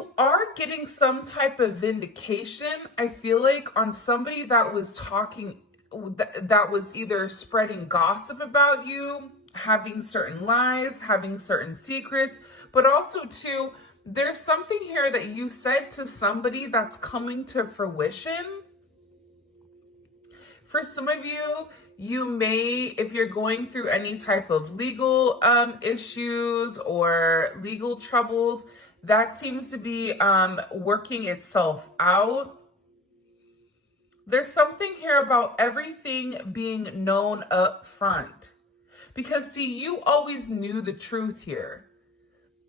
You are getting some type of vindication, I feel like, on somebody that was talking, that was either spreading gossip about you, having certain lies, having certain secrets, but also too, there's something here that you said to somebody that's coming to fruition. For some of you, you may, if you're going through any type of legal issues or legal troubles, that seems to be working itself out. There's something here about everything being known up front. Because see, you always knew the truth here.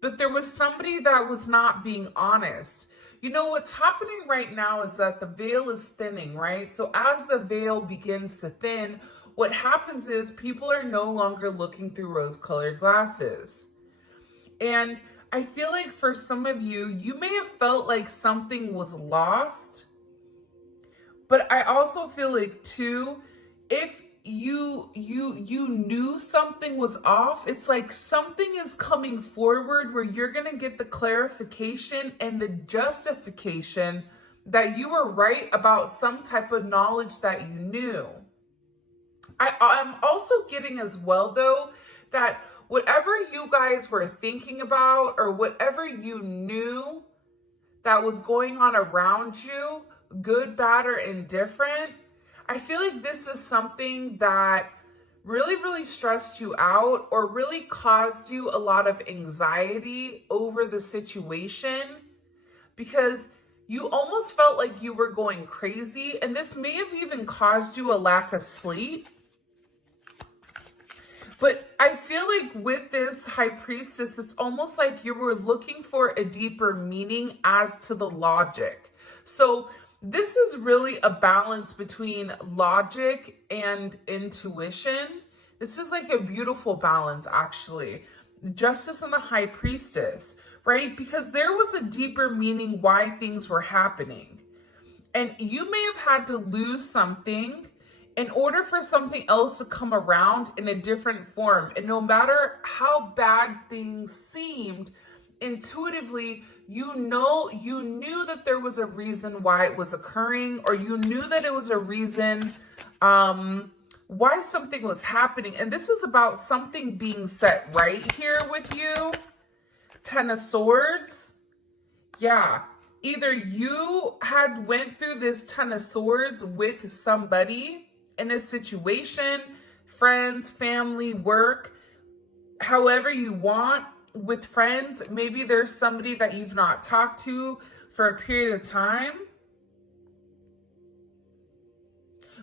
But there was somebody that was not being honest. You know, what's happening right now is that the veil is thinning, right? So as the veil begins to thin, what happens is people are no longer looking through rose-colored glasses. And I feel like for some of you, you may have felt like something was lost. But I also feel like too, if you knew something was off, it's like something is coming forward where you're going to get the clarification and the justification that you were right about some type of knowledge that you knew. I'm also getting as well though that whatever you guys were thinking about or whatever you knew that was going on around you, good, bad, or indifferent, I feel like this is something that really, really stressed you out or really caused you a lot of anxiety over the situation because you almost felt like you were going crazy, and this may have even caused you a lack of sleep. But I feel like with this High Priestess, it's almost like you were looking for a deeper meaning as to the logic. So this is really a balance between logic and intuition. This is like a beautiful balance, actually. Justice and the High Priestess, right? Because there was a deeper meaning why things were happening. And you may have had to lose something in order for something else to come around in a different form. And no matter how bad things seemed, intuitively, you knew that there was a reason why it was occurring, or you knew that it was a reason why something was happening. And this is about something being set right here with you. Ten of Swords. Yeah. Either you had went through this Ten of Swords with somebody in a situation, friends, family, work, however you want. With friends, maybe there's somebody that you've not talked to for a period of time.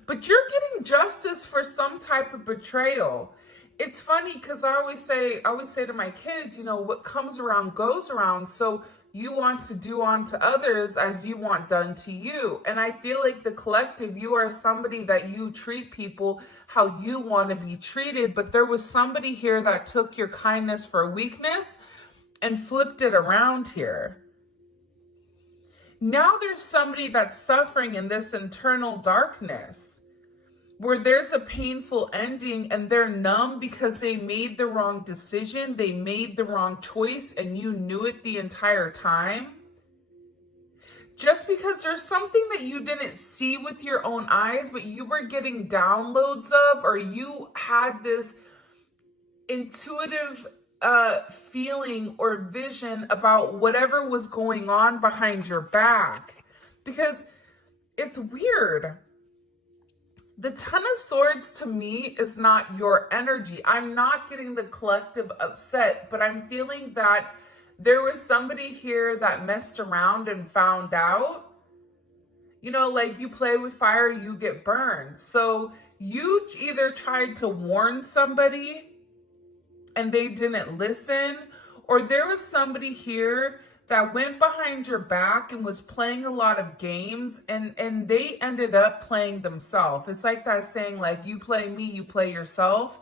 But you're getting justice for some type of betrayal. It's funny because I always say to my kids, you know, what comes around goes around. So you want to do unto others as you want done to you. And I feel like the collective, you are somebody that you treat people how you want to be treated. But there was somebody here that took your kindness for weakness and flipped it around here. Now there's somebody that's suffering in this internal darkness where there's a painful ending and they're numb because they made the wrong decision, they made the wrong choice, and you knew it the entire time. Just because there's something that you didn't see with your own eyes, but you were getting downloads of, or you had this intuitive feeling or vision about whatever was going on behind your back. Because it's weird. The Ten of Swords to me is not your energy. I'm not getting the collective upset, but I'm feeling that there was somebody here that messed around and found out. You know, like you play with fire, you get burned. So you either tried to warn somebody and they didn't listen, or there was somebody here that went behind your back and was playing a lot of games, and they ended up playing themselves. It's like that saying, like, you play me, you play yourself.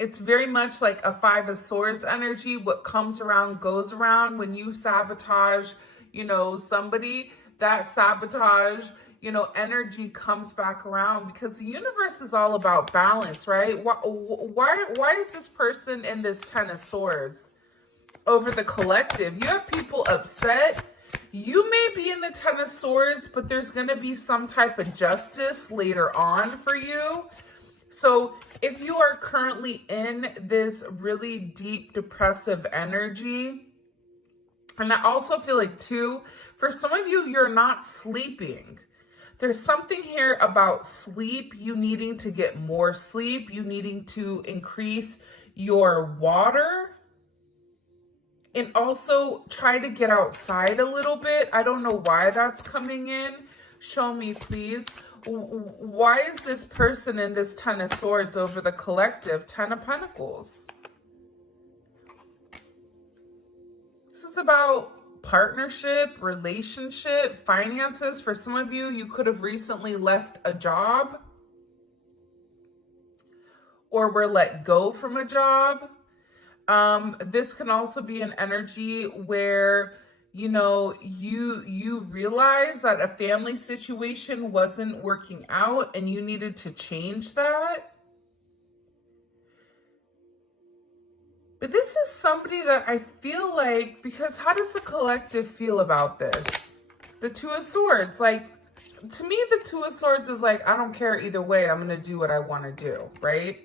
It's very much like a Five of Swords energy. What comes around goes around. When you sabotage, you know, somebody, that sabotage, you know, energy comes back around, because the universe is all about balance, right? Why is this person in this Ten of Swords over the collective? You have people upset. You may be in the Ten of Swords, but there's going to be some type of justice later on for you. So if you are currently in this really deep depressive energy, and I also feel like too, for some of you, you're not sleeping. There's something here about sleep, you needing to get more sleep, you needing to increase your water, and also try to get outside a little bit. I don't know why that's coming in. Show me, please. Why is this person in this Ten of Swords over the collective Ten of Pentacles? This is about partnership, relationship, finances. For some of you, you could have recently left a job or were let go from a job. This can also be an energy where, you know, you realize that a family situation wasn't working out and you needed to change that. But this is somebody that I feel like, because how does the collective feel about this? The Two of Swords, like, to me, the Two of Swords is like, I don't care either way. I'm going to do what I want to do, right?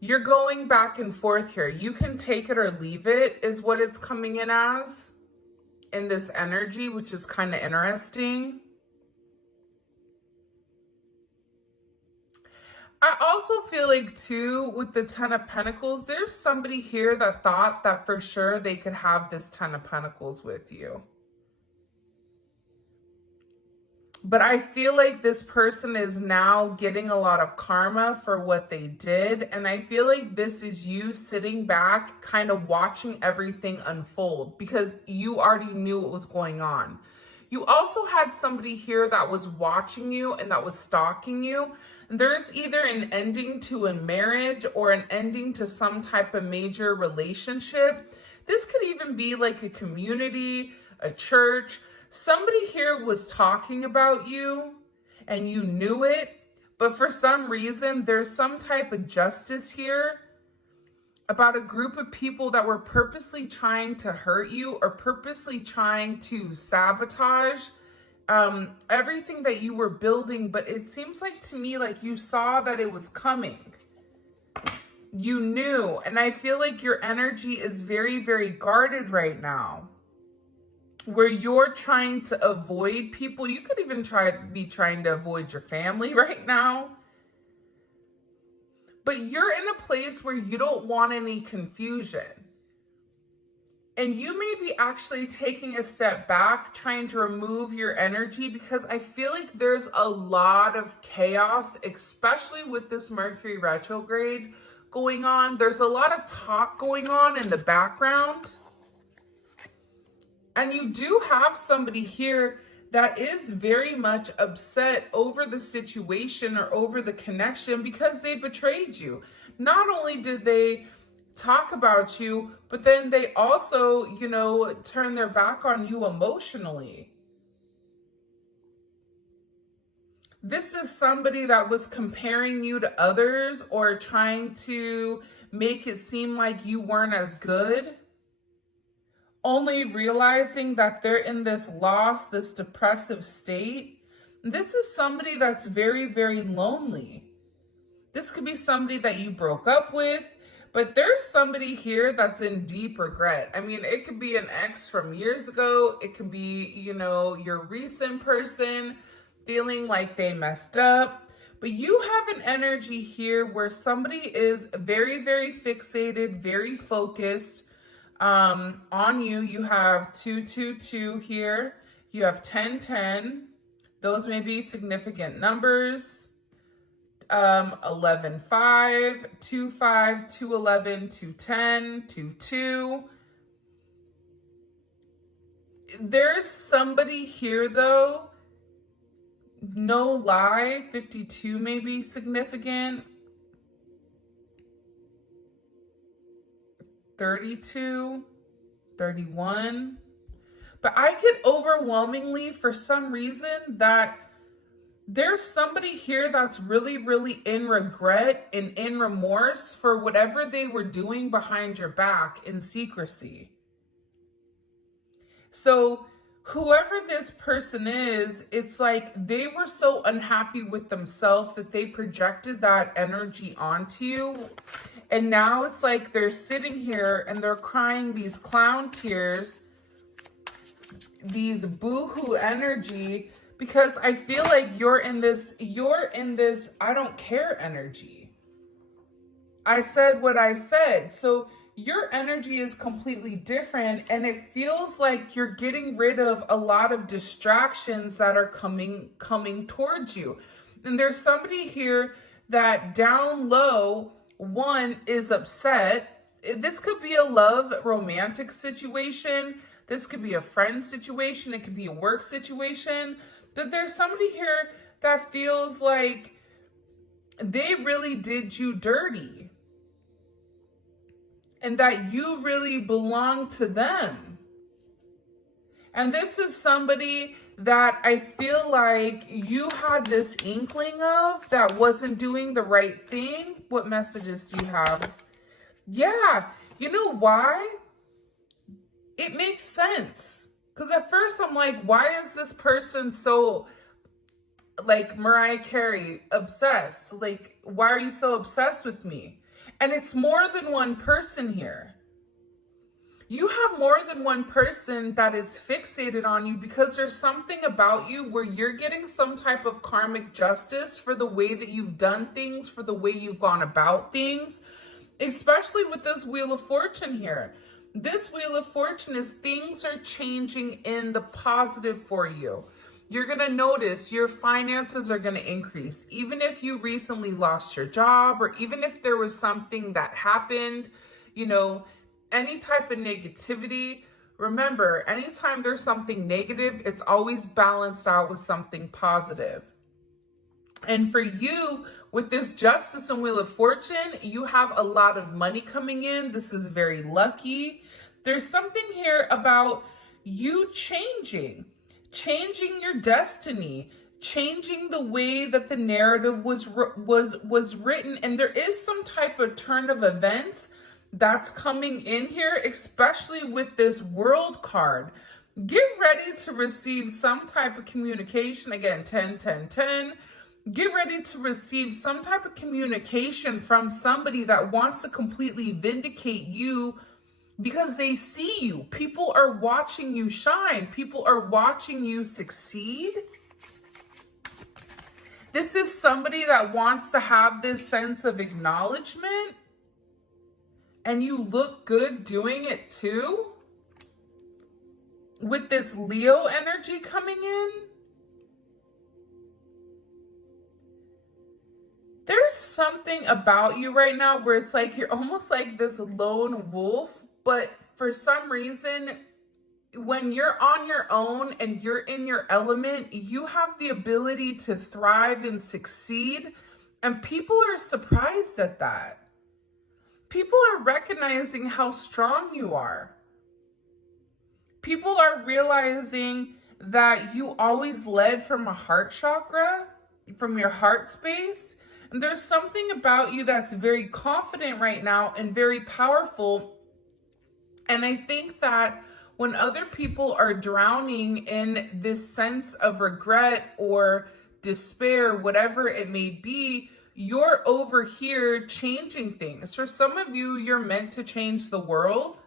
You're going back and forth here. You can take it or leave it is what it's coming in as in this energy, which is kind of interesting. I also feel like too, with the Ten of Pentacles, there's somebody here that thought that for sure they could have this Ten of Pentacles with you. But I feel like this person is now getting a lot of karma for what they did. And I feel like this is you sitting back, kind of watching everything unfold because you already knew what was going on. You also had somebody here that was watching you and that was stalking you. There's either an ending to a marriage or an ending to some type of major relationship. This could even be like a community, a church. Somebody here was talking about you and you knew it, but for some reason, there's some type of justice here about a group of people that were purposely trying to hurt you or purposely trying to sabotage everything that you were building. But it seems like to me, like you saw that it was coming. You knew, and I feel like your energy is very, very guarded right now, where you're trying to avoid people. You could even be trying to avoid your family right now. But you're in a place where you don't want any confusion. And you may be actually taking a step back, trying to remove your energy, because I feel like there's a lot of chaos, especially with this Mercury retrograde going on. There's a lot of talk going on in the background. And you do have somebody here that is very much upset over the situation or over the connection because they betrayed you. Not only did they talk about you, but then they also, you know, turn their back on you emotionally. This is somebody that was comparing you to others or trying to make it seem like you weren't as good, only realizing that they're in this loss, this depressive state. This is somebody that's very, very lonely. This could be somebody that you broke up with, but there's somebody here that's in deep regret. I mean, it could be an ex from years ago. It could be, you know, your recent person feeling like they messed up. But you have an energy here where somebody is very, very fixated, very focused on you. You have 222 here. You have 1010. Those may be significant numbers. 11 5, 2 5, 2 11, 2 10, 2 2. There's somebody here though, no lie, 52 may be significant. 32, 31. But I get overwhelmingly, for some reason, that there's somebody here that's really, really in regret and in remorse for whatever they were doing behind your back in secrecy. So whoever this person is, it's like they were so unhappy with themselves that they projected that energy onto you. And now it's like they're sitting here and they're crying these clown tears, these boohoo energy, because I feel like you're in this I don't care energy. I said what I said. So your energy is completely different, and it feels like you're getting rid of a lot of distractions that are coming towards you. And there's somebody here that down low, one, is upset. This could be a love romantic situation. This could be a friend situation. It could be a work situation. But there's somebody here that feels like they really did you dirty and that you really belong to them. And this is somebody that I feel like you had this inkling of that wasn't doing the right thing. What messages do you have? Yeah, you know why? It makes sense. Because at first I'm like, why is this person so, like Mariah Carey, obsessed? Like, why are you so obsessed with me? And it's more than one person here. You have more than one person that is fixated on you because there's something about you where you're getting some type of karmic justice for the way that you've done things, for the way you've gone about things, especially with this Wheel of Fortune here. This Wheel of Fortune is things are changing in the positive for you. You're going to notice your finances are going to increase. Even if you recently lost your job, or even if there was something that happened, you know, any type of negativity. Remember, anytime there's something negative, it's always balanced out with something positive. And for you, with this Justice and Wheel of Fortune, you have a lot of money coming in. This is very lucky. There's something here about you changing your destiny, changing the way that the narrative was written. And there is some type of turn of events that's coming in here, especially with this World card. Get ready to receive some type of communication. Again, 10, 10, 10. Get ready to receive some type of communication from somebody that wants to completely vindicate you because they see you. People are watching you shine. People are watching you succeed. This is somebody that wants to have this sense of acknowledgement, and you look good doing it too. With this Leo energy coming in, there's something about you right now where it's like you're almost like this lone wolf, but for some reason, when you're on your own and you're in your element, you have the ability to thrive and succeed, and people are surprised at that. People are recognizing how strong you are. People are realizing that you always led from a heart chakra, from your heart space. And there's something about you that's very confident right now and very powerful. And I think that when other people are drowning in this sense of regret or despair, whatever it may be, you're over here changing things. For some of you, you're meant to change the world.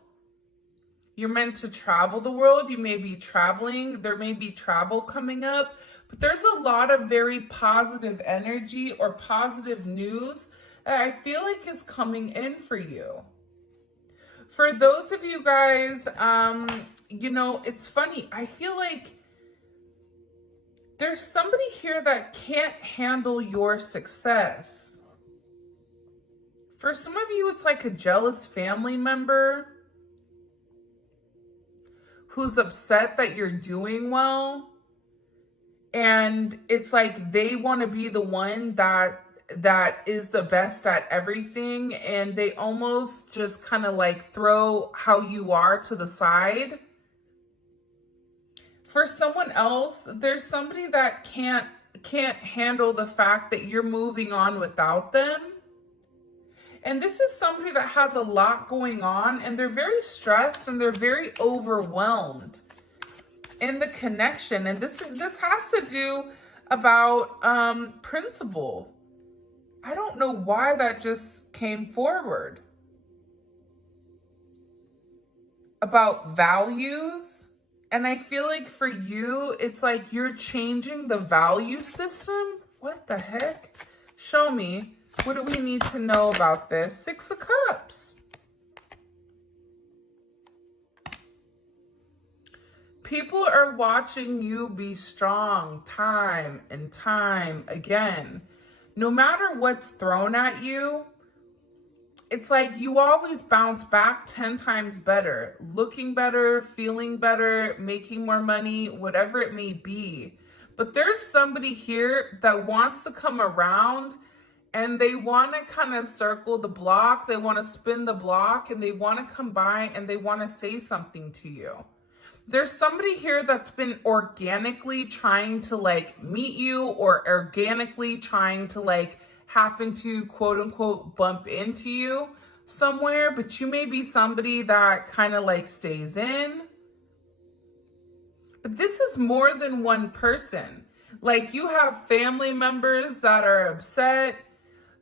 You're meant to travel the world. You may be traveling. There may be travel coming up. But there's a lot of very positive energy or positive news that I feel like is coming in for you. For those of you guys, you know, it's funny. I feel like there's somebody here that can't handle your success. For some of you, it's like a jealous family member who's upset that you're doing well. And it's like they want to be the one that is the best at everything. And they almost just kind of like throw how you are to the side. For someone else, there's somebody that can't handle the fact that you're moving on without them. And this is somebody that has a lot going on, and they're very stressed and they're very overwhelmed. in the connection. And this has to do about principle. I don't know why that just came forward. About values. And I feel like for you, it's like you're changing the value system. What the heck? Show me. What do we need to know about this? 6 of Cups. People are watching you be strong time and time again. No matter what's thrown at you, it's like you always bounce back 10 times better, looking better, feeling better, making more money, whatever it may be. But there's somebody here that wants to come around and they want to kind of circle the block. They want to spin the block and they want to come by and they want to say something to you. There's somebody here that's been organically trying to like meet you or organically trying to like happen to quote unquote bump into you somewhere, but you may be somebody that kind of like stays in. But this is more than one person. Like you have family members that are upset.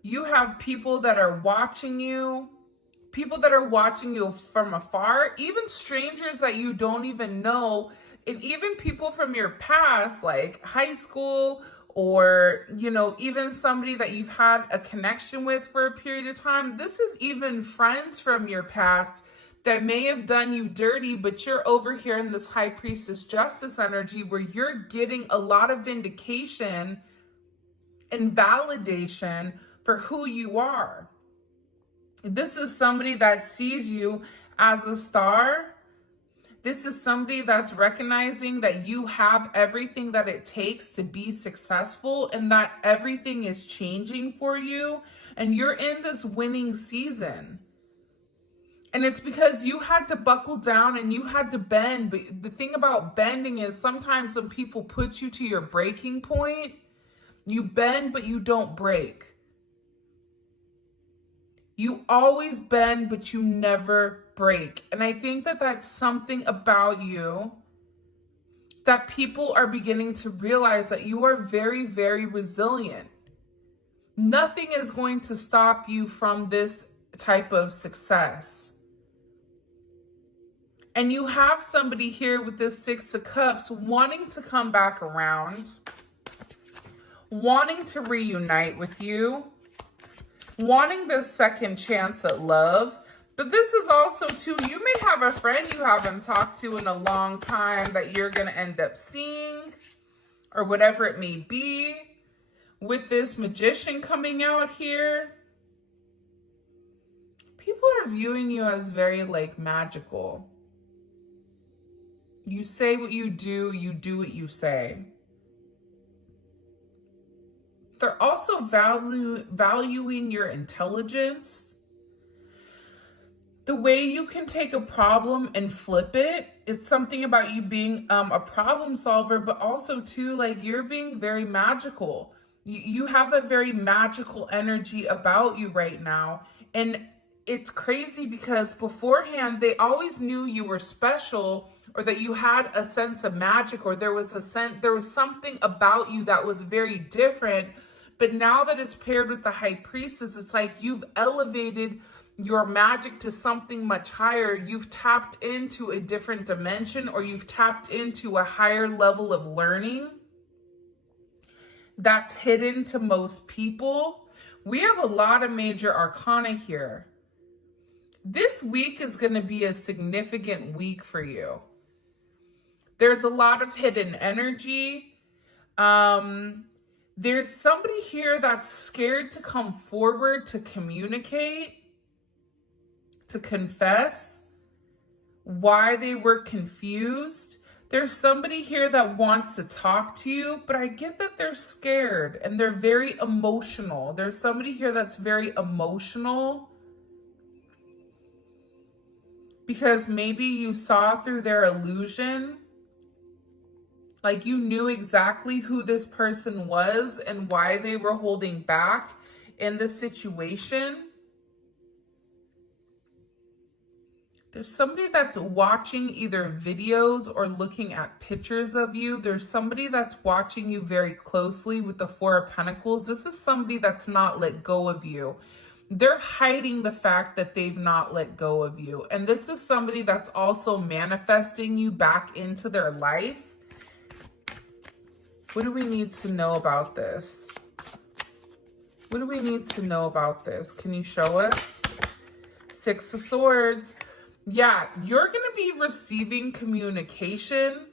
You have people that are watching you. People that are watching you from afar, even strangers that you don't even know, and even people from your past, like high school, or, you know, even somebody that you've had a connection with for a period of time. This is even friends from your past that may have done you dirty, but you're over here in this High Priestess Justice energy where you're getting a lot of vindication and validation for who you are. This is somebody that sees you as a star. This is somebody that's recognizing that you have everything that it takes to be successful and that everything is changing for you. And you're in this winning season. And it's because you had to buckle down and you had to bend. But the thing about bending is sometimes when people put you to your breaking point, you bend, but you don't break. You always bend, but you never break. And I think that that's something about you that people are beginning to realize, that you are very, very resilient. Nothing is going to stop you from this type of success. And you have somebody here with this 6 of Cups wanting to come back around, wanting to reunite with you, wanting this second chance at love. But this is also too, you may have a friend you haven't talked to in a long time that you're going to end up seeing, or whatever it may be, with this Magician coming out here. People are viewing you as very like magical. You say what you do what you say. They're also valuing your intelligence. The way you can take a problem and flip it. It's something about you being a problem solver, but also too, like you're being very magical. You have a very magical energy about you right now. And it's crazy because beforehand, they always knew you were special, or that you had a sense of magic, or there was something about you that was very different. But now that it's paired with the High Priestess, it's like you've elevated your magic to something much higher. You've tapped into a different dimension, or you've tapped into a higher level of learning that's hidden to most people. We have a lot of major arcana here. This week is going to be a significant week for you. There's a lot of hidden energy. There's somebody here that's scared to come forward to communicate, to confess why they were confused. There's somebody here that wants to talk to you, but I get that they're scared and they're very emotional. There's somebody here that's very emotional because maybe you saw through their illusion. Like you knew exactly who this person was and why they were holding back in this situation. There's somebody that's watching either videos or looking at pictures of you. There's somebody that's watching you very closely with the Four of Pentacles. This is somebody that's not let go of you. They're hiding the fact that they've not let go of you. And this is somebody that's also manifesting you back into their life. What do we need to know about this? What do we need to know about this? Can you show us? Six of Swords. Yeah, you're going to be receiving communication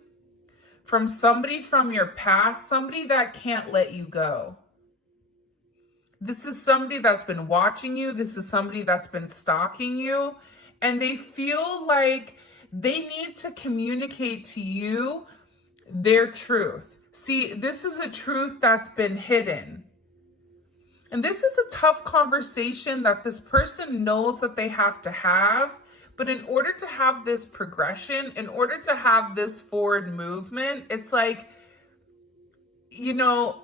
from somebody from your past, somebody that can't let you go. This is somebody that's been watching you. This is somebody that's been stalking you. And they feel like they need to communicate to you their truth. See, this is a truth that's been hidden. And this is a tough conversation that this person knows that they have to have. But in order to have this progression, in order to have this forward movement, it's like, you know,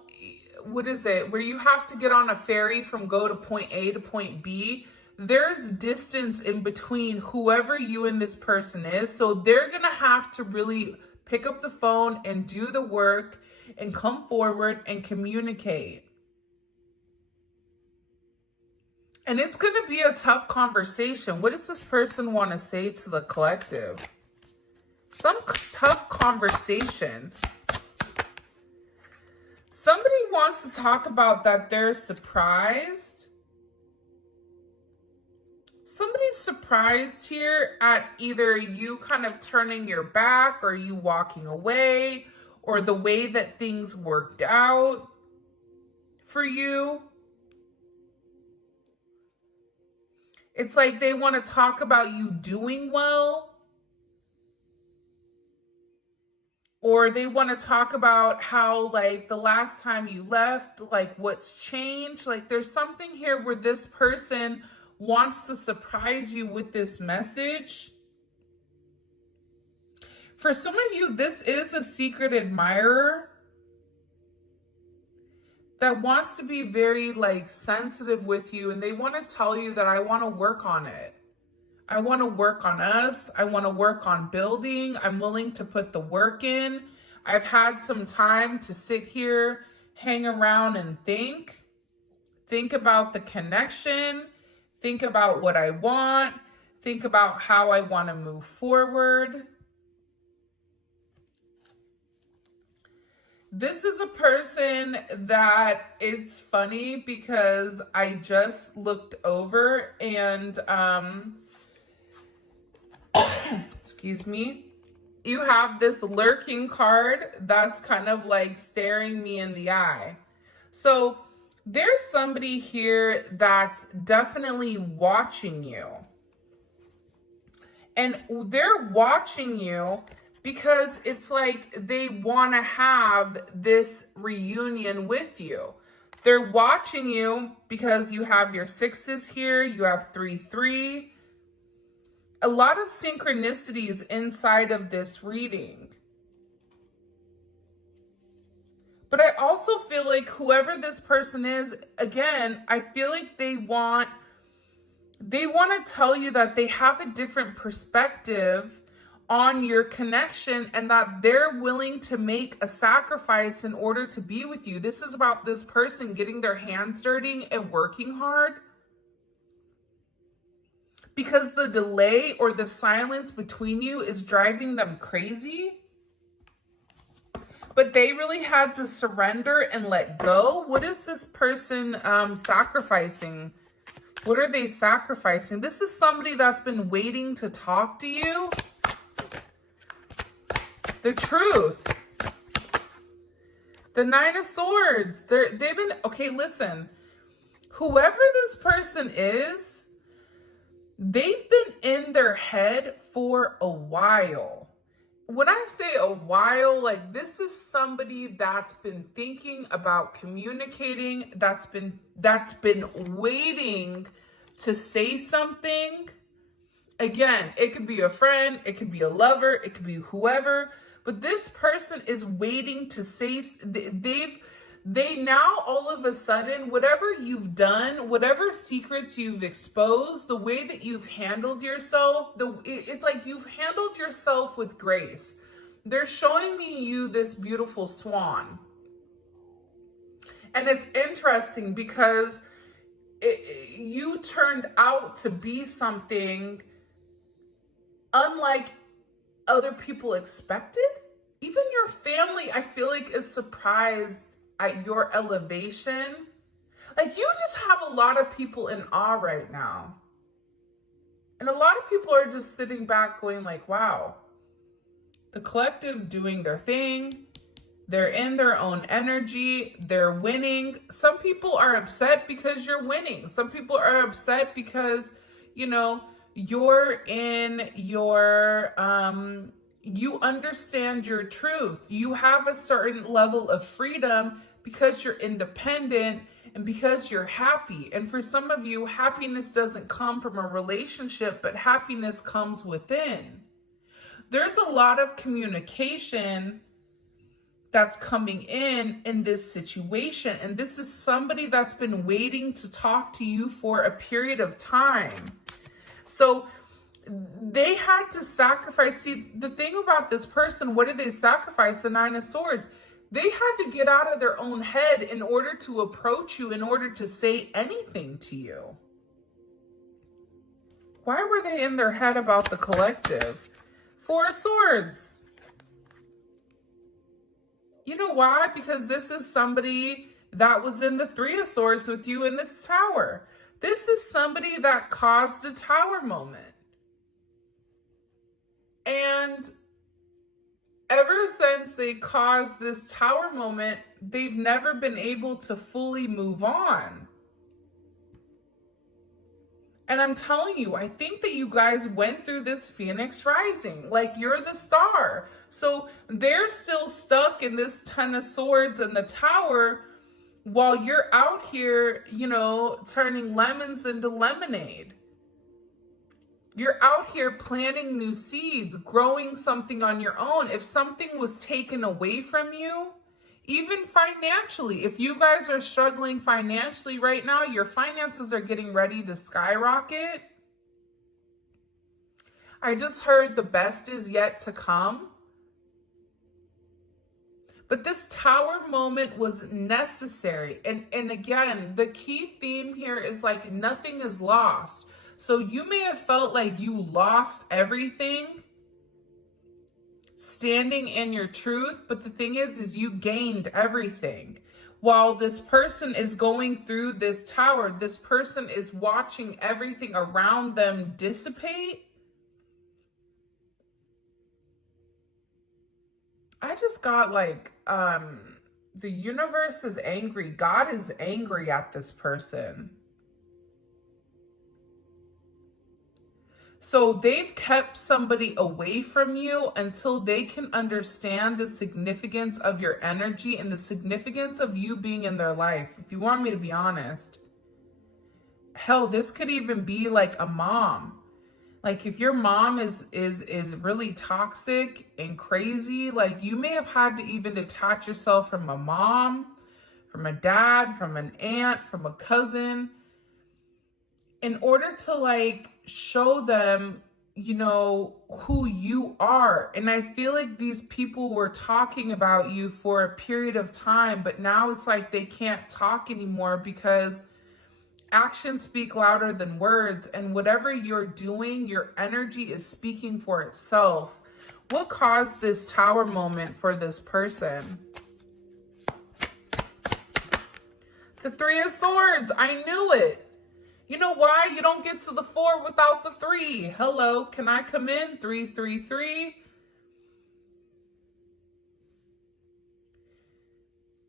what is it? Where you have to get on a ferry from go to point A to point B. There's distance in between whoever you and this person is. So they're going to have to really pick up the phone and do the work and come forward and communicate. And it's going to be a tough conversation. What does this person want to say to the collective? Some tough conversation. Somebody wants to talk about that they're surprised. Somebody's surprised here at either you kind of turning your back or you walking away or the way that things worked out for you. It's like they want to talk about you doing well. Or they want to talk about how, like, the last time you left, like, what's changed. Like, there's something here where this person wants to surprise you with this message. For some of you, this is a secret admirer that wants to be very, like, sensitive with you. And they want to tell you that I want to work on it. I want to work on us. I want to work on building. I'm willing to put the work in. I've had some time to sit here, hang around and think. Think about the connection. Think about what I want. Think about how I want to move forward. This is a person that it's funny because I just looked over and, excuse me, you have this lurking card that's kind of like staring me in the eye. So there's somebody here that's definitely watching you. And they're watching you because it's like they want to have this reunion with you. They're watching you because you have your sixes here. You have 3-3. A lot of synchronicities inside of this reading. But I also feel like whoever this person is, again, I feel like they want to tell you that they have a different perspective on your connection and that they're willing to make a sacrifice in order to be with you. This is about this person getting their hands dirty and working hard. Because the delay or the silence between you is driving them crazy. But they really had to surrender and let go. What is this person sacrificing? What are they sacrificing? This is somebody that's been waiting to talk to you. The truth. The Nine of Swords. They've been, okay, listen. Whoever this person is, they've been in their head for a while. When I say a while, like this is somebody that's been thinking about communicating, that's been waiting to say something. Again, it could be a friend, it could be a lover, it could be whoever, but this person is waiting to say, They now, all of a sudden, whatever you've done, whatever secrets you've exposed, the way that you've handled yourself, it's like you've handled yourself with grace. They're showing me you this beautiful swan. And it's interesting because you turned out to be something unlike other people expected. Even your family, I feel like, is surprised at your elevation. Like, you just have a lot of people in awe right now. And a lot of people are just sitting back going like, wow, the collective's doing their thing. They're in their own energy. They're winning. Some people are upset because you're winning. Some people are upset because, you know, you're in your, you understand your truth. You have a certain level of freedom because you're independent and because you're happy. And for some of you, happiness doesn't come from a relationship, but happiness comes within. There's a lot of communication that's coming in this situation. And this is somebody that's been waiting to talk to you for a period of time. So they had to sacrifice. See, the thing about this person, what did they sacrifice? The Nine of Swords. They had to get out of their own head in order to approach you, in order to say anything to you. Why were they in their head about the collective? Four of Swords. You know why? Because this is somebody that was in the Three of Swords with you in this tower. This is somebody that caused a tower moment. And ever since they caused this tower moment, they've never been able to fully move on. And I'm telling you, I think that you guys went through this Phoenix rising. Like, you're the star. So they're still stuck in this Ten of Swords and the tower while you're out here, you know, turning lemons into lemonade. You're out here planting new seeds, growing something on your own. If something was taken away from you, even financially, if you guys are struggling financially right now, your finances are getting ready to skyrocket. I just heard the best is yet to come. But this tower moment was necessary. And again, the key theme here is like nothing is lost. So you may have felt like you lost everything standing in your truth, but the thing is you gained everything. While this person is going through this tower, this person is watching everything around them dissipate. I just got like, the universe is angry. God is angry at this person. So they've kept somebody away from you until they can understand the significance of your energy and the significance of you being in their life. If you want me to be honest, hell, this could even be like a mom. Like if your mom is really toxic and crazy, like you may have had to even detach yourself from a mom, from a dad, from an aunt, from a cousin, in order to like show them, you know, who you are. And I feel like these people were talking about you for a period of time, but now it's like they can't talk anymore because actions speak louder than words. And whatever you're doing, your energy is speaking for itself. What caused this tower moment for this person? The Three of Swords. I knew it. You know why? You don't get to the 4 without the 3. Hello, can I come in? 3, 3, 3.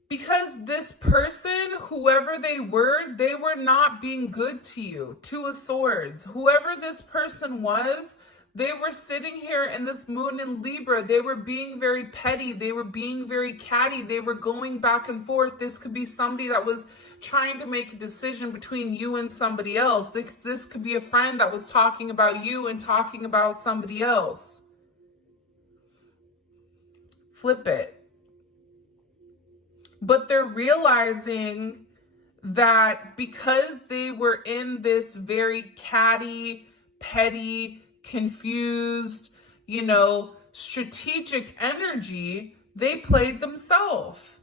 Because this person, whoever they were not being good to you. 2 of Swords. Whoever this person was, they were sitting here in this moon in Libra. They were being very petty. They were being very catty. They were going back and forth. This could be somebody that was trying to make a decision between you and somebody else. This could be a friend that was talking about you and talking about somebody else. Flip it. but they're realizing that because they were in this very catty, petty, confused, strategic energy, they played themselves.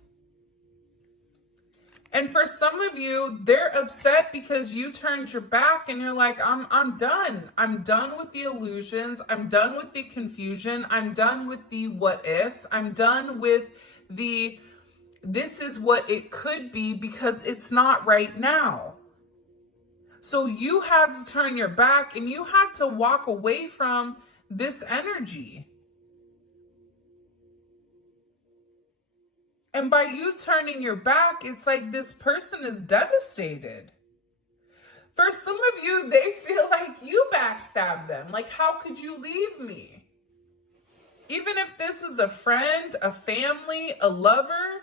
And for some of you, they're upset because you turned your back and you're like, I'm done. I'm done with the illusions. I'm done with the confusion. I'm done with the what ifs. I'm done with the this is what it could be, because it's not right now. So you had to turn your back and you had to walk away from this energy. And by you turning your back, it's like this person is devastated. For some of you, they feel like you backstabbed them. Like, how could you leave me? Even if this is a friend, a family, a lover,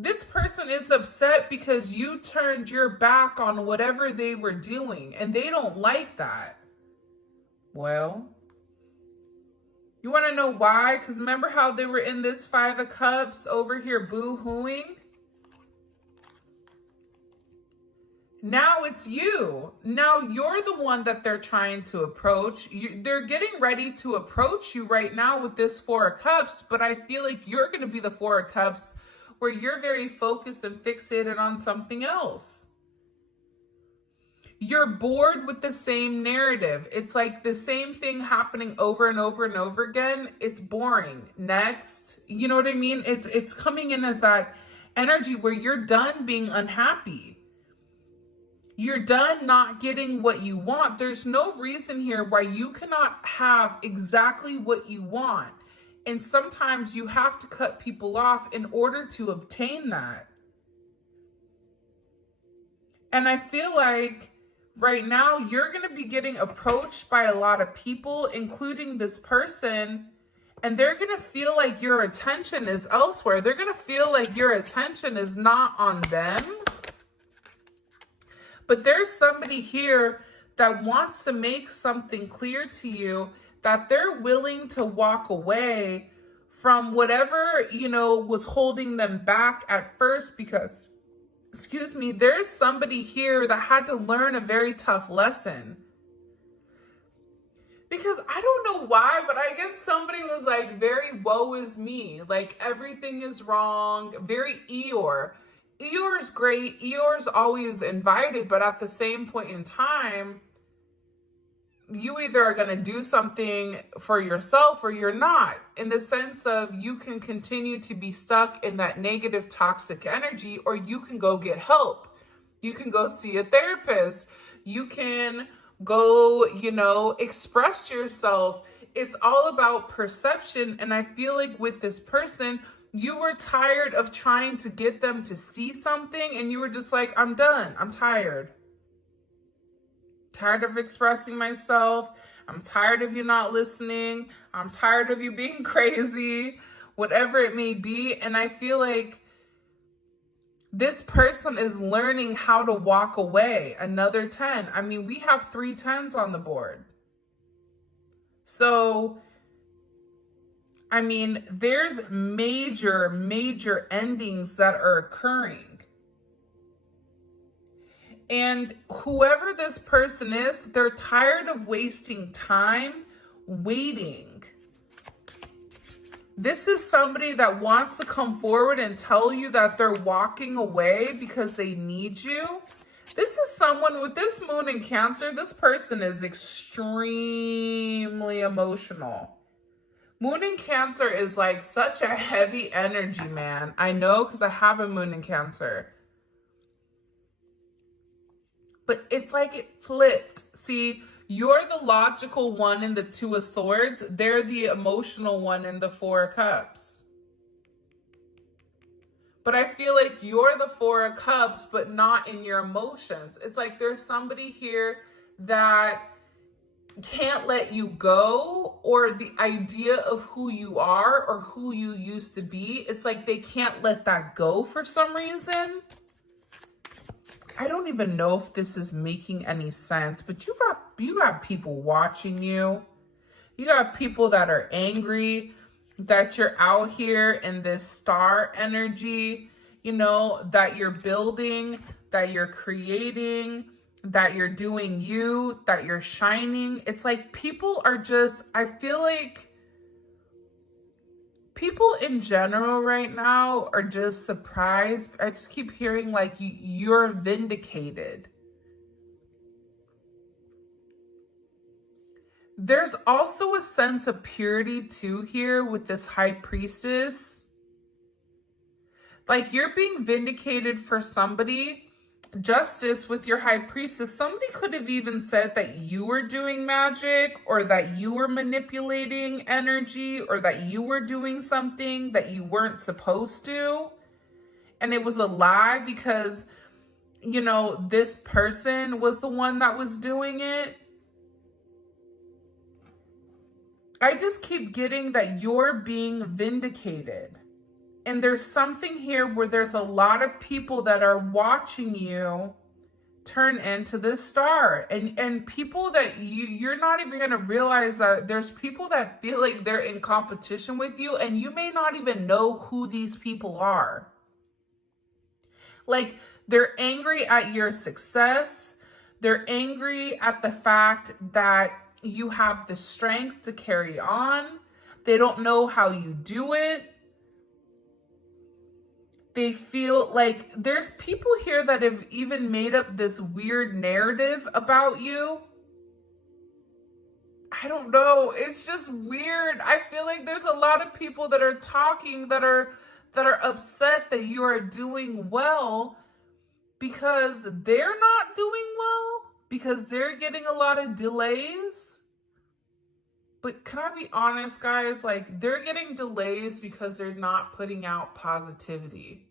this person is upset because you turned your back on whatever they were doing, and they don't like that. Well, you want to know why? Because remember how they were in this Five of Cups over here boo-hooing? Now it's you. Now you're the one that they're trying to approach. They're getting ready to approach you right now with this Four of Cups, but I feel like you're going to be the Four of Cups where you're very focused and fixated on something else. You're bored with the same narrative. It's like the same thing happening over and over and over again. It's boring. Next. You know what I mean? It's coming in as that energy where you're done being unhappy. You're done not getting what you want. There's no reason here why you cannot have exactly what you want. And sometimes you have to cut people off in order to obtain that. And I feel like right now, you're going to be getting approached by a lot of people, including this person, and they're going to feel like your attention is elsewhere. They're going to feel like your attention is not on them. But there's somebody here that wants to make something clear to you, that they're willing to walk away from whatever, was holding them back at first, because there's somebody here that had to learn a very tough lesson. Because I don't know why, but I guess somebody was like very woe is me. Like everything is wrong. Very Eeyore. Eeyore's great. Eeyore's always invited, but at the same point in time, you either are going to do something for yourself or you're not, in the sense of you can continue to be stuck in that negative, toxic energy, or you can go get help. You can go see a therapist. You can go, express yourself. It's all about perception. And I feel like with this person, you were tired of trying to get them to see something, and you were just like, I'm done. I'm tired. Tired of expressing myself. I'm tired of you not listening. I'm tired of you being crazy, whatever it may be. And I feel like this person is learning how to walk away. Another 10. I mean, we have 3 10s on the board. So, I mean, there's major, major endings that are occurring. And whoever this person is, they're tired of wasting time waiting. This is somebody that wants to come forward and tell you that they're walking away because they need you. This is someone with this moon in Cancer. This person is extremely emotional. Moon in Cancer is like such a heavy energy, man. I know, because I have a moon in Cancer. But it's like it flipped. See, you're the logical one in the 2 of Swords. They're the emotional one in the 4 of Cups. But I feel like you're the 4 of Cups, but not in your emotions. It's like there's somebody here that can't let you go, or the idea of who you are or who you used to be. It's like they can't let that go for some reason. I don't even know if this is making any sense, but you got people watching you. You got people that are angry. that you're out here in this star energy, you know, that you're building, that you're creating, that you're doing you, that you're shining. It's like people are just, I feel like people in general right now are just surprised. I just keep hearing like you're vindicated. There's also a sense of purity too here with this high priestess. Like you're being vindicated for somebody. Justice with your high priestess. Somebody could have even said that you were doing magic, or that you were manipulating energy, or that you were doing something that you weren't supposed to. And it was a lie because, you know, this person was the one that was doing it. I just keep getting that you're being vindicated. And there's something here where there's a lot of people that are watching you turn into this star. And people that you're not even going to realize that there's people that feel like they're in competition with you, and you may not even know who these people are. Like, they're angry at your success. They're angry at the fact that you have the strength to carry on. They don't know how you do it. They feel like there's people here that have even made up this weird narrative about you. I don't know. It's just weird. I feel like there's a lot of people that are talking that are upset that you are doing well because they're not doing well, because they're getting a lot of delays. But can I be honest, guys? Like, they're getting delays because they're not putting out positivity.